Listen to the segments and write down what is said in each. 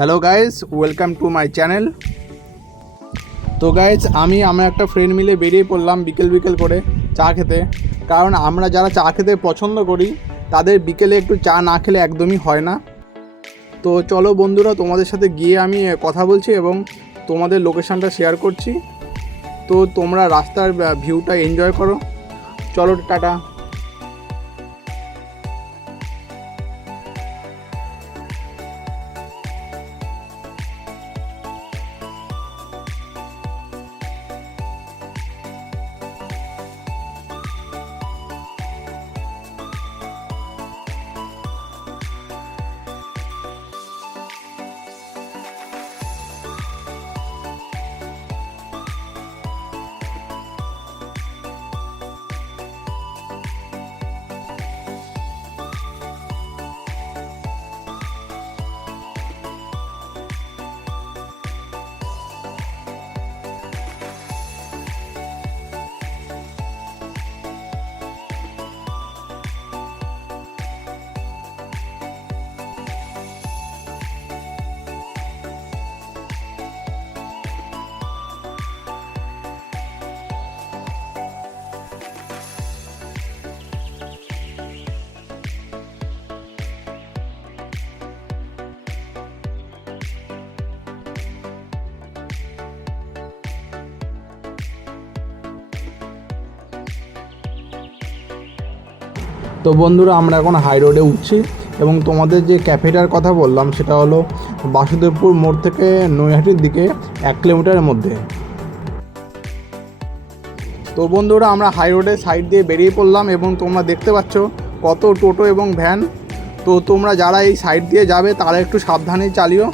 Hello guys, welcome to my channel. তো guys, আমার একটা ফ্রেন্ড মিলে বেরিয়ে পড়লাম বিকেল করে চা খেতে। কারণ আমরা যারা চা খেতে পছন্দ করি তাদের বিকেলে একটু চা না খেলে একদমই হয় না। তো চলো বন্ধুরা, তোমাদের সাথে গিয়ে আমি কথা বলছি এবং তোমাদের লোকেশানটা শেয়ার করছি। তো তোমরা রাস্তার ভিউটা এনজয় করো। চলো, টাটা। তো বন্ধুরা, আমরা এখন হাই রোডে উঠছি এবং তোমাদের যে ক্যাফেটার কথা বললাম সেটা হলো বাসুদেবপুর মোড় থেকে নৈহাটির দিকে 1 কিলোমিটারের মধ্যে। তো বন্ধুরা, আমরা হাই রোডের সাইড দিয়ে বেরিয়ে পড়লাম এবং তোমরা দেখতে পাচ্ছ কত টোটো এবং ভ্যান। তো তোমরা যারা এই সাইড দিয়ে যাবে তারা একটু সাবধানে চালিও।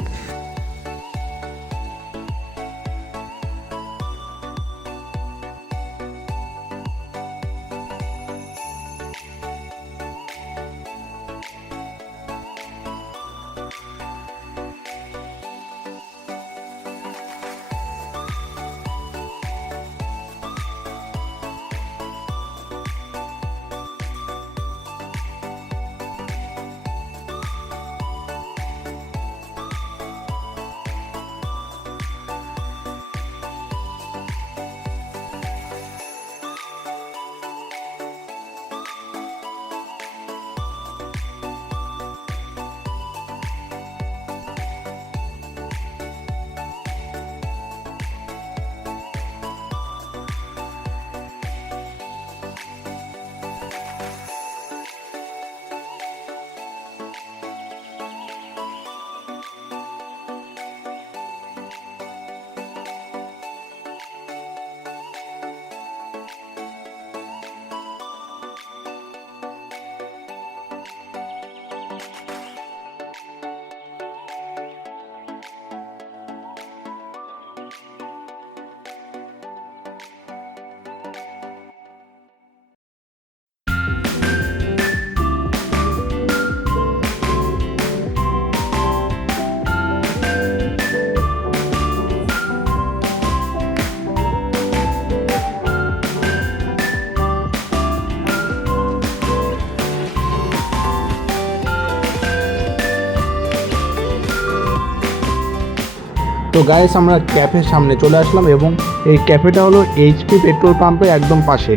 তো গাইস, আমরা ক্যাফের সামনে চলে আসলাম এবং এই ক্যাফেটা হলো এইচপি পেট্রোল পাম্পের একদম পাশে।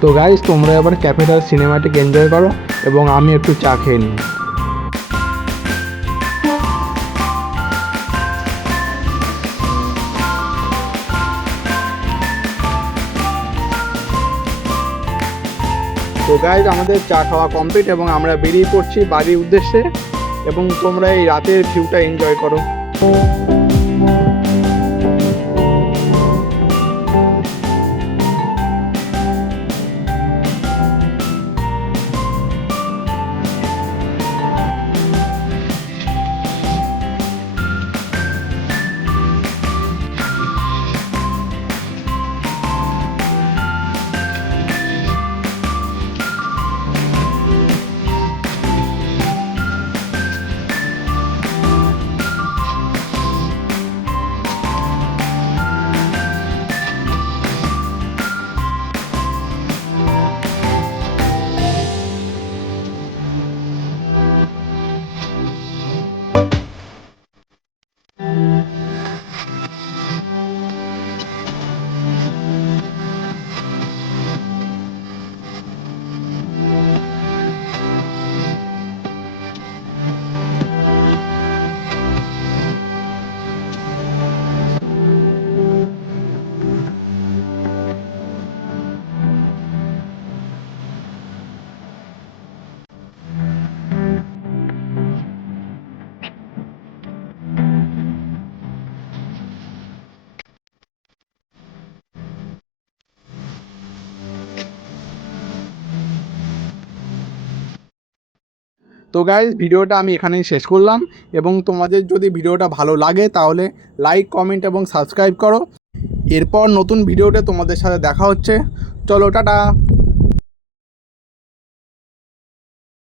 তো গাইস, তোমরা এবার ক্যাফেটার সিনেমাটিক এনজয় করো এবং আমি একটু চা খেয়ে নিই। তো গাইজ, আমাদের চা খাওয়া কমপ্লিট এবং আমরা বেরিয়ে পড়ছি বাড়ির উদ্দেশ্যে এবং তোমরা এই রাতের ভিউটা এনজয় করো। তো গাইজ ভিডিওটা আমি এখানেই শেষ করলাম, এবং তোমাদের যদি ভিডিওটা ভালো লাগে তাহলে লাইক, কমেন্ট এবং সাবস্ক্রাইব করো। এরপর নতুন ভিডিওতে তোমাদের সাথে দেখা হচ্ছে। চলো, টাটা।